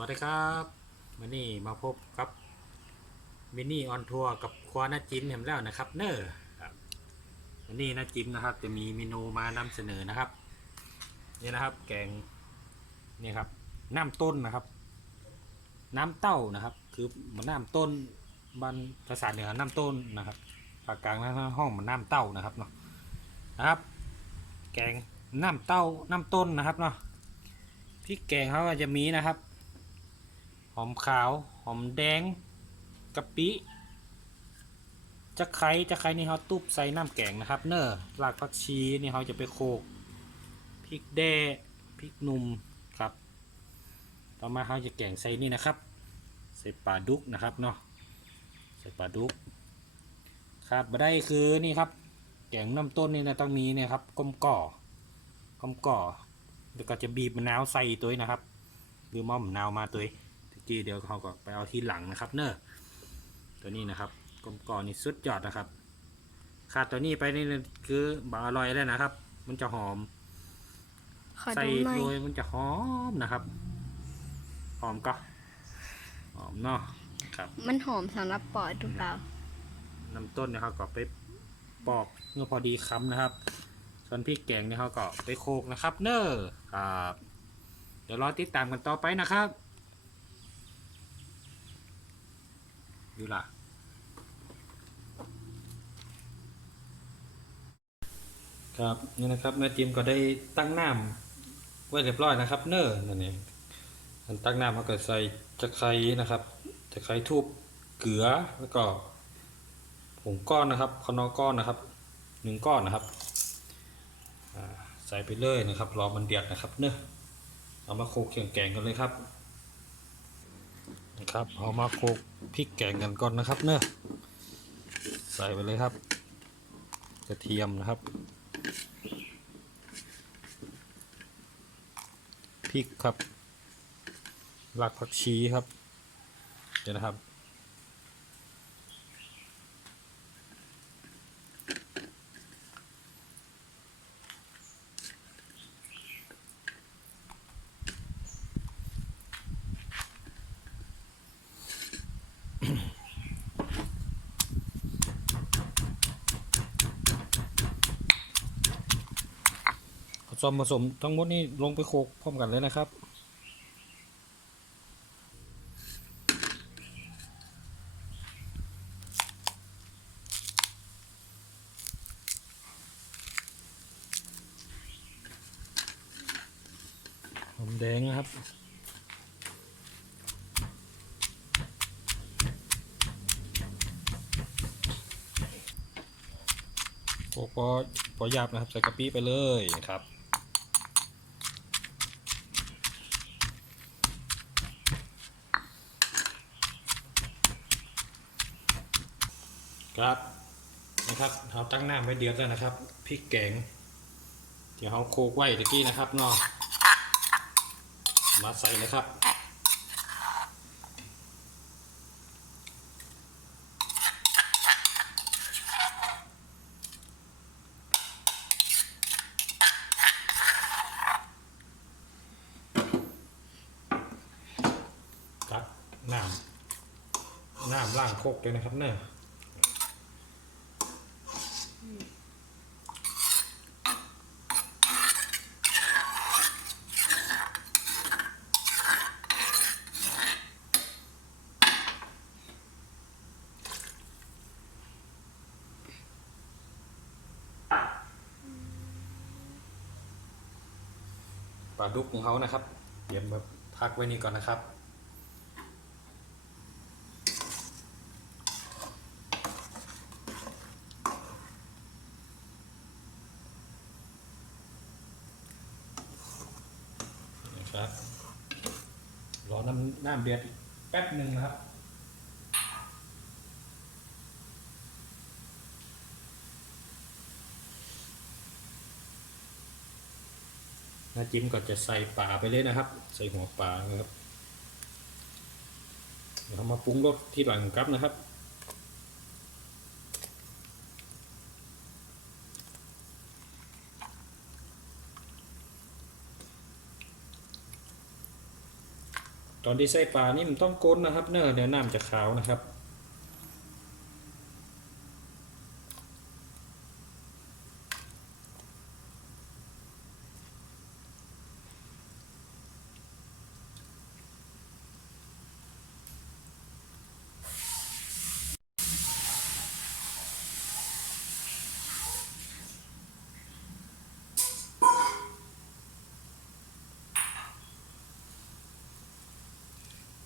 วัสดีครับวันนี้มาพบกับมินี่ออนทัวร์กับควานาจิมเห็นแล้วนะครับ เนอร์วันนี้นาจิมนะครับ จะมีเมนูมานำเสนอนะครับนี่นะครับ แกงนี่ครับ น้ำต้นนะครับ น้ำเต้านะครับ คือเหมือนน้ำต้นบันภาษาเหนือน้ำต้นนะครับภาคกลางนะห้องมันน้ำเต้านะครับเนาะนะครับ แกงน้ำเต้าน้ำต้นนะครับเนาะพริกแกงเขาจะมีนะครับ หอมขาว หอมแดงกะปิจะไคร้จะไคร้นี่เขาตุบใส่น้ำแกงนะครับ เนอะรากผักชีนี่เขาจะไปโขกพริกแด้พริกหนุ่มครับ ต่อมาเขาจะแกงใส่นี่นะครับ ใส่ปลาดุกนะครับเนาะใส่ปลาดุกขาดมาได้คือนี่ครับ แกงน้ำต้นนี่นะต้องมีเนี่ยครับก้มก่อก้มก่อแล้วก็จะบีบมะนาวใส่ตัวนี้นะครับหรือมอมมะนาวมาตัว นี้ตะกี้เดี๋ยวเขาก็ไปเอาที่หลังนะครับ เนอะตัวนี้นะครับกลมกล่อมนี่สุดยอดนะครับ ขาดตัวนี้ไปนี่คือบางอร่อยแล้วนะครับ มันจะหอมขอใส่ดูหน่อยโดยมันจะหอมนะครับ หอมก็หอมเนาะครับ มันหอมสำหรับปอดหรือเปล่าน้ำต้นเนี่ยเขาก็ไปปอกเมื่อพอดีคำนะครับ ส่วนพริกแกงเนี่ยเขาก็ไปโขลกนะครับ เนอร์ครับ เดี๋ยวรอติดตามกันต่อไปนะครับ ดูล่ะ ครับนี่นะครับแม่จิมก็ได้ตั้งน้ำไว้เรียบร้อยนะครับ เนอร์นั่นเองอันตั้งน้ำเขาก็ใส่ตะไคร้นะครับตะไคร้ทูบเกลือแล้วก็ผงก้อนนะครับคอนอก้อนนะครับหนึ่งก้อนนะครับใส่ไปเลยนะครับรอมันเดือดนะครับเนอะเอามาโขลกเครื่องแกงกันเลยครับ ครับเอามาโคกพริกแกงกันก่อนนะครับ เนอะใส่ไปเลยครับ กระเทียมนะครับพริกครับรากผักชีครับ เดี๋ยวนะครับ วนผสมทั้งหมดนี่ลงไปโขลกพร้อมกันเลยนะครับ หอมแดงนะครับโขลกพอพอหยาบนะครับ ใส่กะปิไปเลยครับ ครับนะครับเราตั้งน้ำไว้เดือดแล้วนะครับพริกแกงที่เราโคกไว้ตะกี้นะครับเนาะมาใส่เลยครับกักน้ำน้ำล่างโคกเลยนะครับเนอะ ปลาดุกของเขานะครับเตรียมแบบพักไว้นี่ก่อนนะครับนะครับรอน้ำน้ำเดือดอีกแป๊บหนึ่งนะครับ น้าจิ้มก็จะใส่ปลาไปเลยนะครับ ใส่หัวปลานะครับเดี๋ยวเรามาปรุงรสที่หลังครับนะครับตอนที่ใส่ปลานี่มันต้องก้นนะครับ เนอะเดี๋ยวน้ำจะขาวนะครับ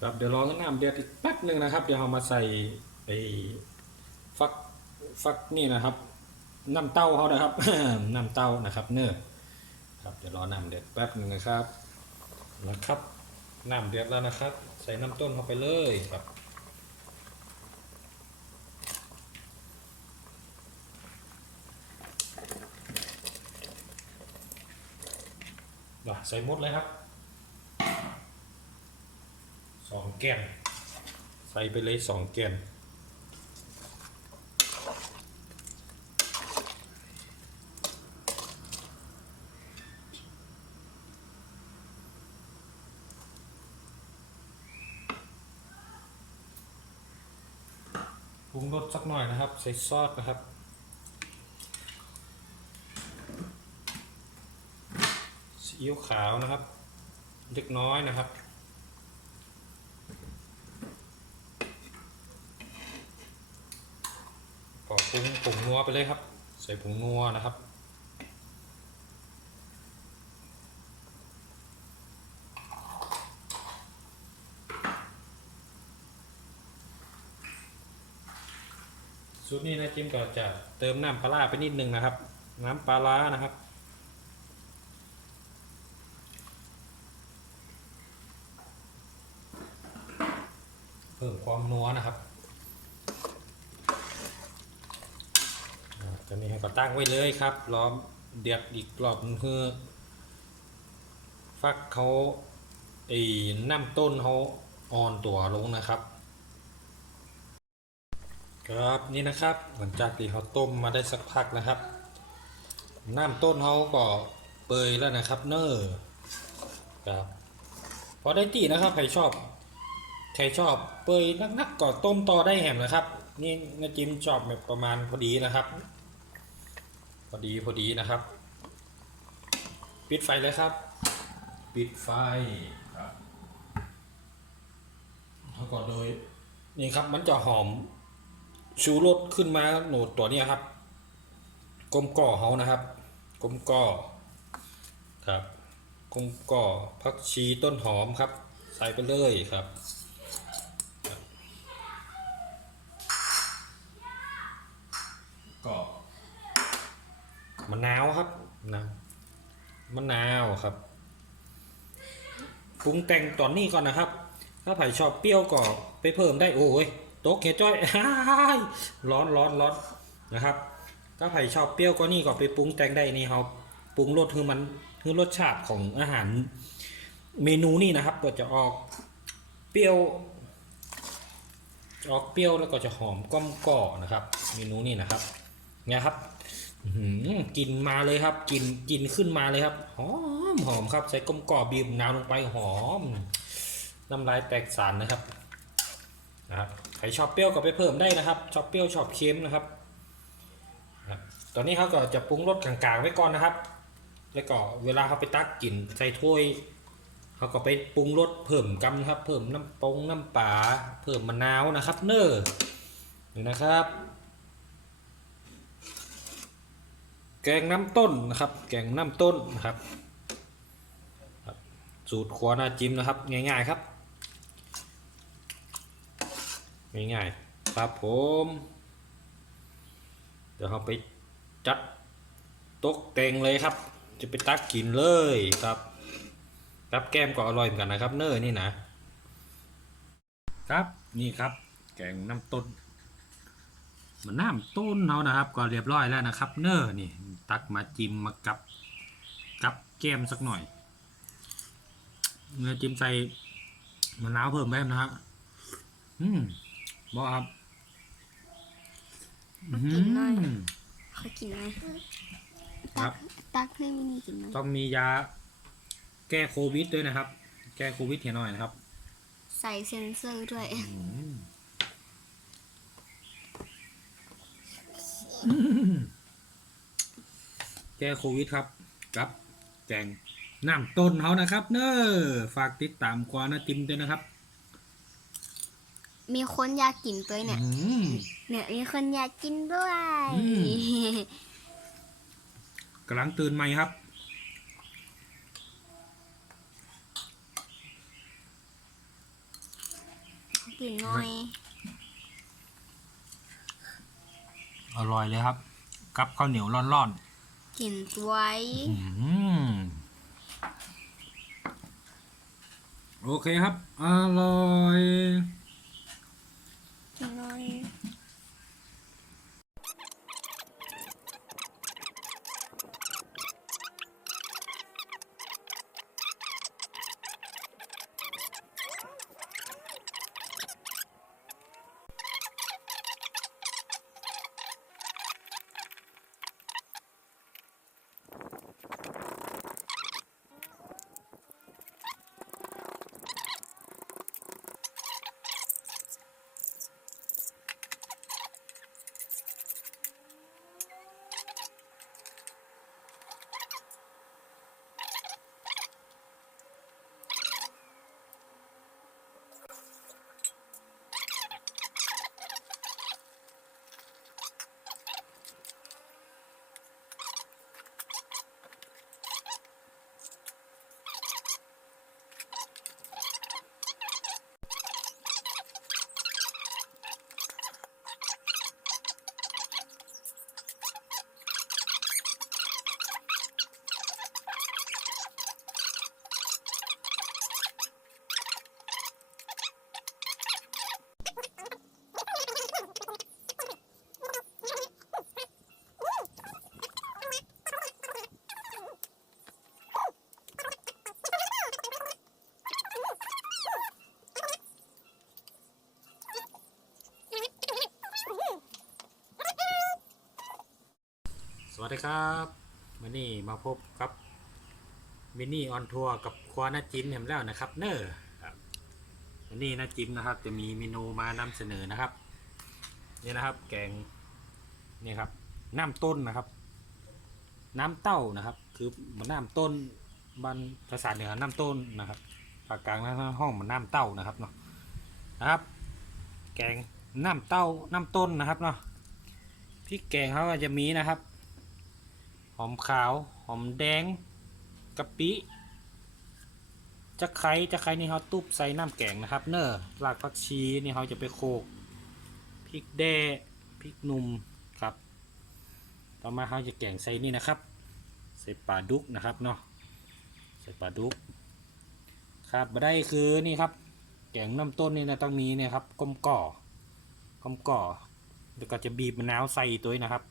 ครับเดี๋ยวรอน้ำเดือดอีกแป๊บหนึ่งนะครับ เดี๋ยวเรามาใส่ไอ้ฟักฟักนี่นะครับน้ำเต้าเขานะครับน้ำเต้านะครับ เนื้อครับเดี๋ยวรอน้ำเดือดแป๊บหนึ่งนะครับนะครับน้ำเดือดแล้วนะครับ ใส่น้ำต้นเข้าไปเลยครับอะใส่หมดเลยครับ สอง แก้นใส่ไปเลยสองแก้นปรุงรสสักหน่อยนะครับ ใส่ซอสนะครับซีอิ๊วขาวนะครับ เล็กน้อยนะครับ ก็ปรุงผงนัว ไปเลยครับ ใส่ผงนัวนะครับ สูตรนี้นะจิมก็จะเติมน้ำปลาร้าไปนิดนึงนะครับ น้ำปลาร้านะครับเพิ่มความนัวนะครับ อ่าตอนนี้ให้ก็ตั้งไว้เลยครับรอเดือดอีกรอบนึงคือฟักเขาไอ้น้ำต้นเขาอ่อนตัวลงนะครับ ครับนี่นะครับหลังจากที่เขาต้มมาได้สักพักนะครับ น้ำต้นเขาก็เปยแล้วนะครับเนอร์ครับพอได้ตีนะครับใครชอบใครชอบเปยนักๆก็ต้มต่อได้แหมนะครับ นี่นาจิ้มชอบแบบประมาณพอดีนะครับ พอดีพอดีนะครับ ปิดไฟเลยครับ ปิดไฟครับแล้วก็โดยนี่ครับมันจะหอมชูรสขึ้นมาโหนดตัวเนี้ยครับกลมก่อเขานะครับกลมก่อครับกลมก่อผักชีต้นหอมครับ ใส่ไปเลยครับ ก็ มะนาวครับนะมะนาวครับปรุงแต่งตอนนี้ก่อนนะครับ ถ้าไผ่ชอบเปรี้ยวก็ไปเพิ่มได้โอ้ยโต๊ะเขจ้อยร้อนร้อนร้อนนะครับ ถ้าไผ่ชอบเปรี้ยวก็นี่ก็ไปปรุงแต่งได้นี่ครับปรุงรสคือมันคือรสชาติของอาหารเมนูนี่นะครับก็จะออกเปรี้ยวออกเปรี้ยวแล้วก็จะหอมก้อมก่อนะครับ เมนูนี่นะครับเนี่ยครับ กลินมาเลยครับกลินกลินขึ้นมาเลยครับ หอมหอมครับ ใส่ก้มก่อบีบน้ำลงไปหอม น้ำลายแตกสารนะครับนะครับใครชอบเปรี้ยวก็ไปเพิ่มได้นะครับ ชอบเปรี้ยวชอบเค็มนะครับ ตอนนี้เขาก็จะปรุงรสกลางๆไว้ก่อนนะครับ แล้วก็เวลาเขาไปตักกินใส่ถ้วยเขาก็ไปปรุงรสเพิ่มกำครับ เพิ่มน้ำปงน้ำปลาเพิ่มมะนาวนะครับ เนอนี่นะครับ แกงน้ำต้นนะครับ แกงน้ำต้นนะครับ สูตรครัวหน้าจิ้มนะครับ ง่ายๆครับ ง่ายๆครับผม เดี๋ยวเราไปจัดตกแต่งเลยครับ จะไปตักกินเลยครับรับแก้มก็อร่อยเหมือนกันนะครับ เนอร์นี่นะ ครับนี่ครับ แกงน้ำต้นมันน้ำต้นเรานะครับ ก็เรียบร้อยแล้วนะครับ เนอร์นี่ ตักมาจิ้มมากับกับแก้มสักหน่อยเนื้อจิ้มใส่มะนาวเพิ่มไปนะฮะอืมบอกครับกินหน่อย อื้อหือเขากินไหมครับ ตักให้มินี่กินไหมต้องมียาแก้โควิดด้วยนะครับ แก้โควิดเหียหน่อยนะครับ ใส่เซ็นเซอร์ด้วย แก้โควิดครับกับแกงน้ำต้นเขานะครับ เนอะฝากติดตามควานาติมด้วยนะครับมีคนอยากกินตัวเนี่ย อืม เนี่ยมีคนอยากกินด้วยอืมกำลังตื่นใหม่ครับ กินหน่อยอร่อยเลยครับ กับข้าวเหนียวร้อน กินไว้ๆอืมโอเคครับ อร่อยกินหน่อย ส วัสดีครับวันนี้มาพบกับมินี่ออนทัวร์กับควานาจิมเห็นแล้วนะครับ เนอร์วันนี้นาจิมนะครับ จะมีเมนูมานำเสนอนะครับนี่นะครับ แกงนี่ครับ น้ำต้นนะครับ น้ำเต้านะครับ คือมันน้ำต้นบ้านภาษาเหนือน้ำต้นนะครับภาคกลางห้องมันน้ำเต้านะครับเนาะนะครับ แกงน้ำเต้าน้ำต้นนะครับเนาะพริกแกงเขาจะมีนะครับ อมขาว หอมแดงกะปิจะไคร้จะไคร้นี่เขาตุบใส่น้ำแกงนะครับ เนอรากผักชีนี่เขาจะไปโขกพริกแด้พริกหนุ่มครับ ต่อมาเขาจะแกงใส่นี่นะครับ ใส่ปลาดุกนะครับเนาะใส่ปลาดุก ครับมาได้คือนี่ครับ แกงน้ำต้นนี่นะต้องมีนี่ยครับก้มก่อก้มก่อแล้วก็จะบีบมะนาวใส่ตัวนี้นะครับ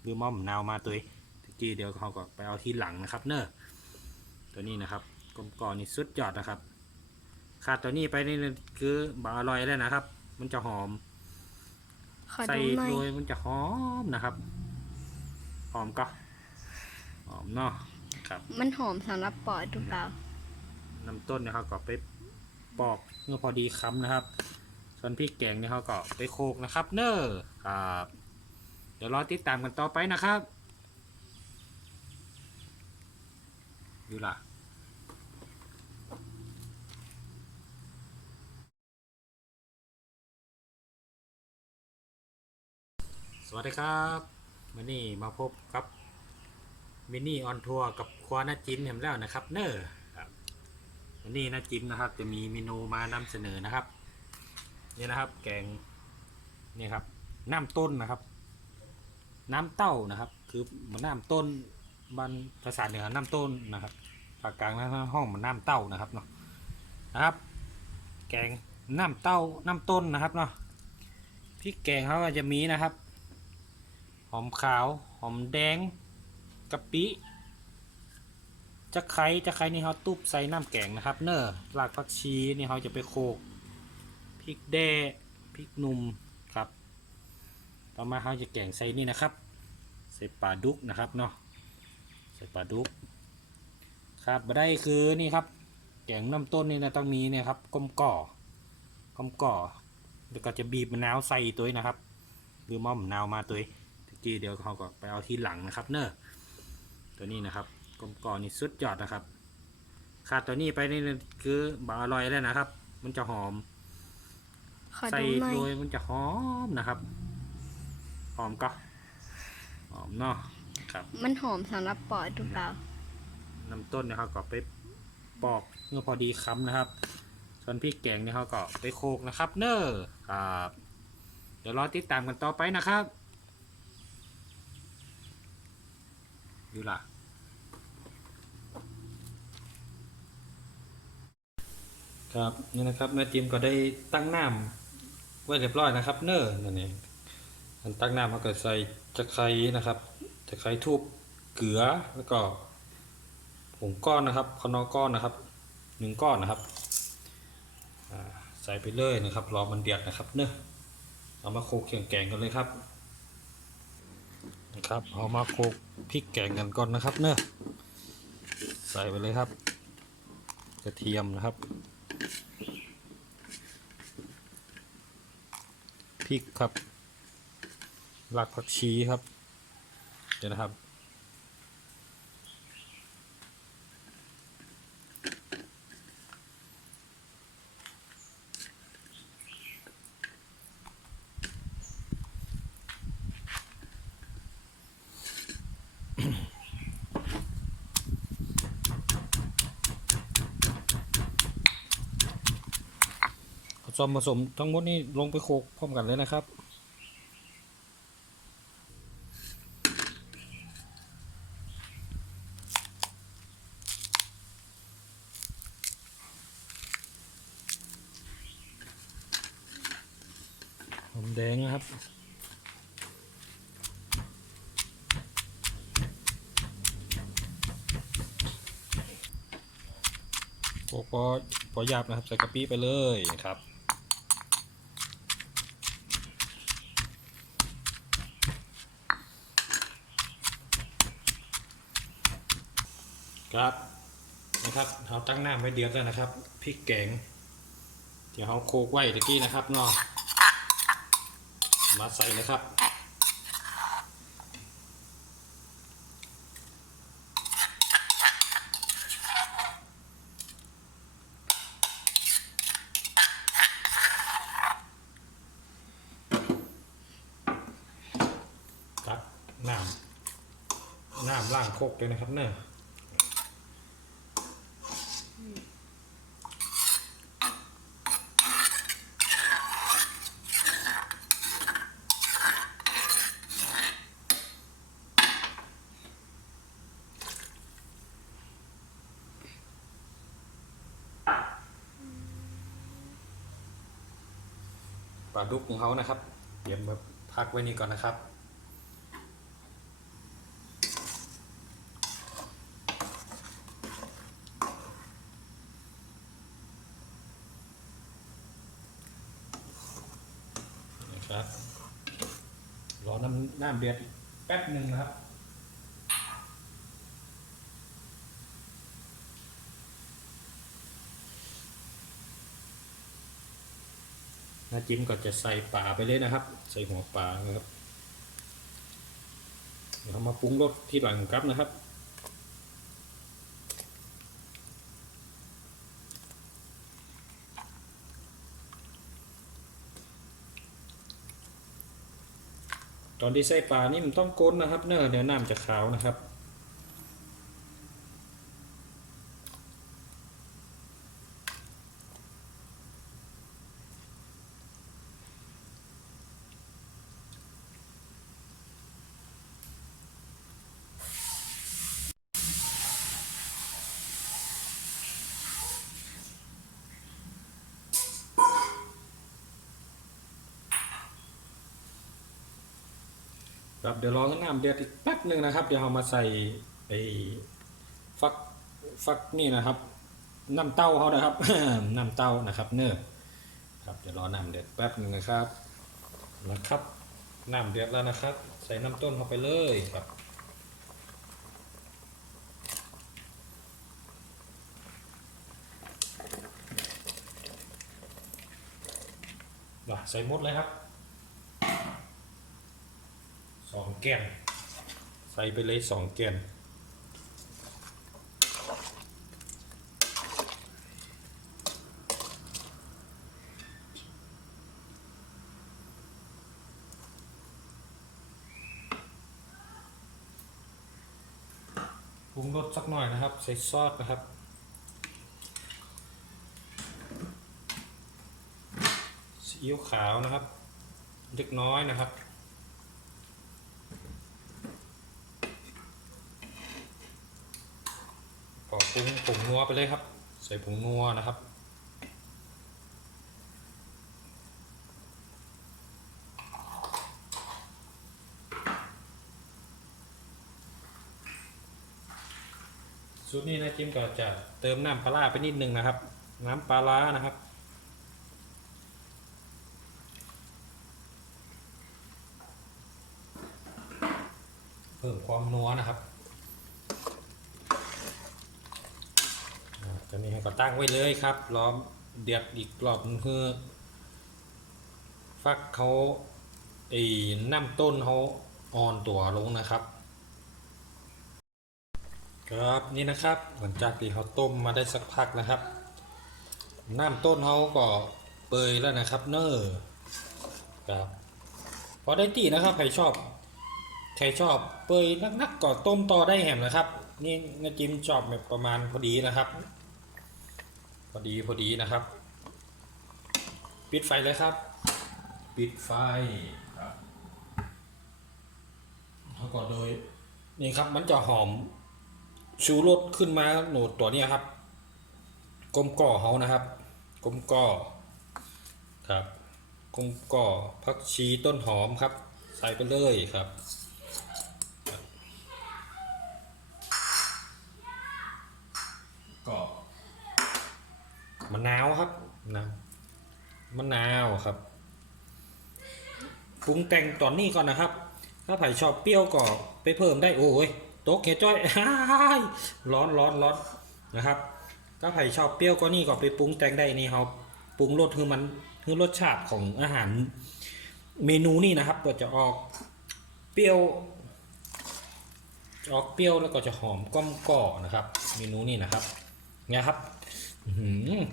หรือมอมะนาวมาตัว นี้ตะกี้เดี๋ยวเขาก็ไปเอาที่หลังนะครับ เนอะตัวนี้นะครับกลมกล่อมนี่สุดยอดนะครับขาดตัวนี้ไปนี่คือบาอร่อยแล้วนะครับ มันจะหอมขอใส่ดูหน่อยโดยมันจะหอมนะครับ หอมก็หอมเนาะครับมันหอมสำหรับปอดหรือเปล่า น้ำต้นเนี่ยเขาก็ไปปอกเมื่อพอดีคำนะครับ ส่วนพริกแกงเนี่ยเขาก็ไปโขลกนะครับ เนอะครับเดี๋ยวรอติดตามกันต่อไปนะครับ ดูล่ะสวัสดีครับวันนี้มาพบกับมินี่ออนทัวร์กับควานาจิมเห็นแล้วนะครับ เนอร์ครับวันนี้นาจิมนะครับ จะมีเมนูมานำเสนอนะครับนี่นะครับ แกงนี่ครับ น้ำต้นนะครับ น้ำเต้านะครับ คือมันน้ำต้นบ้านภาษาเหนือน้ำต้นนะครับ ภาคกลางห้องมันน้ำเต้านะครับเนาะนะครับ แกงน้ำเต้าน้ำต้นนะครับเนาะพริกแกงเขาก็จะมีนะครับ หอมขาวหอมแดงกะปิจะไคร้จะไคร้นี่เขาตุบใส่น้ำแกงนะครับ เนอรากผักชีนี่เขาจะไปโขกพริกแด้พริกหนุ่มครับ ต่อมาเขาจะแกงใส่นี่นะครับ ใส่ปลาดุกนะครับเนาะใส่ปลาดุก ขาดมาได้คือนี่ครับแกงน้ำต้นนี่นะต้องมีเนี่ยครับก้มก่ออมก่อแล้วก็จะบีบมะนาวใส่ตัวนี้นะครับหรือมอมมะนาวมาตัวนี้ตะกี้เดี๋ยวเขาก็ไปเอาที่หลังนะครับ เนอะตัวนี้นะครับกลมก่อนี่สุดยอดนะครับขาดตัวนี้ไปนี่คือบาอร่อยแล้วนะครับ มันจะหอมขอใส่ดูหน่อยโดยมันจะหอมนะครับ หอมก็หอมเนาะครับ มันหอมสำหรับปอดหรือเปล่า น้ำต้นนะครับก็ไปปอกเมื่อพอดีคำนะครับ ส่วนพริกแกงเนี่ยเขาก็ไปโขลกนะครับ เนอร์ครับเดี๋ยวรอติดตามกันต่อไปนะครับอยู่ล่ะครับนี่นะครับแม่จิมก็ได้ตั้งน้ำไว้เรียบร้อยนะครับ เนอร์นั่นเองตั้งน้ำเขาก็ใส่ตะไคร้นะครับตะไคร้ทูบเกลือแล้วก็ ผงก้อนนะครับคอนอก้อนนะครับหนึ่งก้อนนะครับใส่ไปเลยนะครับรอมันเดือดนะครับเนอะเอามาโขลกเครื่องแกงกันเลยครับนะครับเอามาโขลกพริกแกงกันก่อนนะครับเนอะใส่ไปเลยครับ กระเทียมนะครับพริกครับรากผักชีครับเดี๋ยวนะครับ ส่วนผสมทั้งหมดนี้ลงไปโขลกพร้อมกันเลยนะครับ หอมแดงนะครับโขลกพอพอหยาบนะครับ ใส่กะปิไปเลยครับ ครับนะครับเราตั้งหน้ำไว้เดือดแล้วนะครับพริกแกงเดี๋ยวเราโคกไว้ตะกี้นะครับเนาะมาใส่เลยครับตักน้ำน้ำล้างโคกเลยนะครับเนอะ ดุกของเขานะครับเตรียมแบบพักไว้นี่ก่อนนะครับ นะครับ รอน้ำน้ำเดือดแป๊บหนึ่งนะครับ น้าจิ้มก็จะใส่ปลาไปเลยนะครับ ใส่หัวปลานะครับเดี๋ยวเรามาปรุงรสที่หลังครับนะครับตอนที่ใส่ปลานี่มันต้องก้นนะครับ เนอะเดี๋ยวน้ำจะขาวนะครับ ครับเดี๋ยวรอให้น้ำเดือดอีกแป๊บหนึ่งนะครับ เดี๋ยวเรามาใส่ไอ้ฟักฟักนี่นะครับน้ำเต้าเขานะครับน้ำเต้านะครับ เนื้อครับเดี๋ยวรอน้ำเดือดแป๊บหนึ่งนะครับนะครับน้ำเดือดแล้วนะครับ ใส่น้ำต้นเข้าไปเลยครับใส่หมดเลยครับ สองแก้นใส่ไปเลยสองแก้นปรุงรสสักหน่อยนะครับ ใส่ซอสนะครับซีอิ๊วขาวนะครับ เล็กน้อยนะครับ ก็ปรุงผงนัว ไปเลยครับ ใส่ผงนัวนะครับ สูตรนี้นะจิมก็จะเติมน้ำปลาร้าไปนิดนึงนะครับ น้ำปลาร้านะครับเพิ่มความนัวนะครับอ่า ตอนนี้ให้ก็ตั้งไว้เลยครับ ล้อมเดือดอีกรอบนึงคือ ฟักเขาไอ้น้ำต้นเขาอ่อนตัวลงนะครับ ครับนี่นะครับหลังจากที่เขาต้มมาได้สักพักนะครับ น้ำต้นเขาก็เปยแล้วนะครับเนอร์ครับพอได้ตีนะครับใครชอบใครชอบเปยนักๆก็ต้มต่อได้แหมนะครับ นี่น้าจิ้มชอบแบบประมาณพอดีนะครับ พอดีพอดีนะครับ ปิดไฟเลยครับ ปิดไฟครับแล้วก็โดยนี่ครับมันจะหอมชูรสขึ้นมาโหนดตัวเนี้ยครับกลมก่อเขานะครับกลมก่อครับกลมก่อผักชีต้นหอมครับ ใส่ไปเลยครับ ก็ มะนาวครับนะมะนาวครับปรุงแต่งตอนนี้ก่อนนะครับ ถ้าไผ่ชอบเปรี้ยวก็ไปเพิ่มได้โอ้ยโต๊ะเฮจ้อยร้อนร้อนร้อนนะครับ ถ้าไผ่ชอบเปรี้ยวก็นี่ก็ไปปรุงแต่งได้นี่ครับปรุงรสคือมันคือรสชาติของอาหารเมนูนี่นะครับก็จะออกเปรี้ยวออกเปรี้ยวแล้วก็จะหอมก้อมก่อนะครับ เมนูนี้นะครับเนี่ยครับ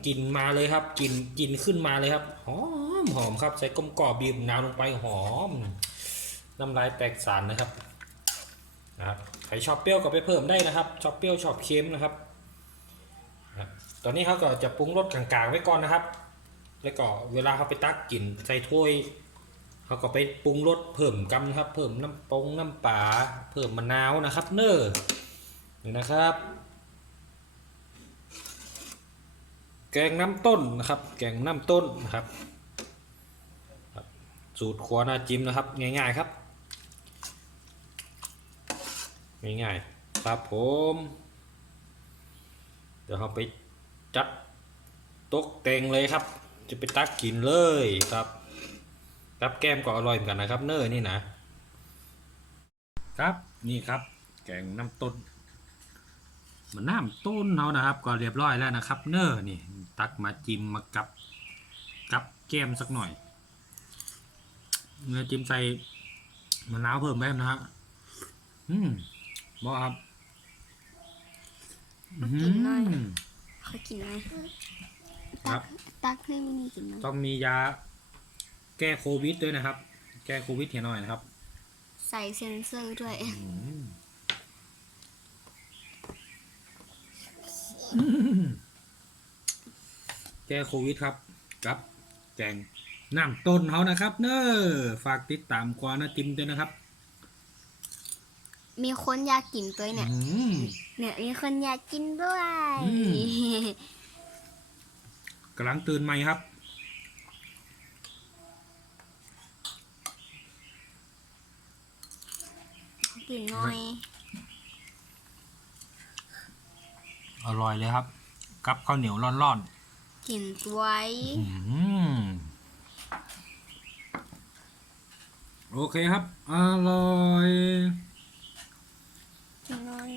กลินมาเลยครับกลินกลินขึ้นมาเลยครับ หอมหอมครับ ใส่ก้มก่อบีบน้ำลงไปหอม น้ำลายแตกสารนะครับนะครับใครชอบเปรี้ยวก็ไปเพิ่มได้นะครับ ชอบเปรี้ยวชอบเค็มนะครับ ตอนนี้เขาก็จะปรุงรสกลางๆไว้ก่อนนะครับ แล้วก็เวลาเขาไปตักกินใส่ถ้วยเขาก็ไปปรุงรสเพิ่มกำครับ เพิ่มน้ำปงน้ำปลาเพิ่มมะนาวนะครับ เนอร์นี่นะครับ แกงน้ำต้นนะครับ แกงน้ำต้นนะครับ สูตรครัวหน้าจิ้มนะครับ ง่ายๆครับ ง่ายๆครับผม เดี๋ยวเราไปจัดตกแต่งเลยครับ จะไปตักกินเลยครับครับแก้มก็อร่อยเหมือนกันนะครับ เนอร์นี่นะ ครับนี่ครับ แกงน้ำต้น มันน้ำต้นเรานะครับ ก็เรียบร้อยแล้วนะครับ เนอร์นี่ตักมาจิ้มมากับกับแก้มสักหน่อยเนื้อจิ้มใส่มะนาวเพิ่มไปนะฮะอืมบอกครับกินหน่อยอืมขอกินหน่อยครับตักให้มินี่กินหน่อยต้องมียาแก้โควิดด้วยนะครับ แก้โควิดเหียหน่อยนะครับ ใส่เซนเซอร์ด้วย แก้โควิดครับกับแกงน้ำต้นเขานะครับ เนอฝากติดตามกวานาติมด้วยนะครับ มีคนอยากกินตัวเนี่ย อืม เนี่ยมีคนอยากกินด้วย อืมกำลังตื่นใหม่ครับ กินหน่อย อร่อยเลยครับ กับข้าวเหนียวร้อนๆกินตัว้โอเคครับ อร่อย อร่อย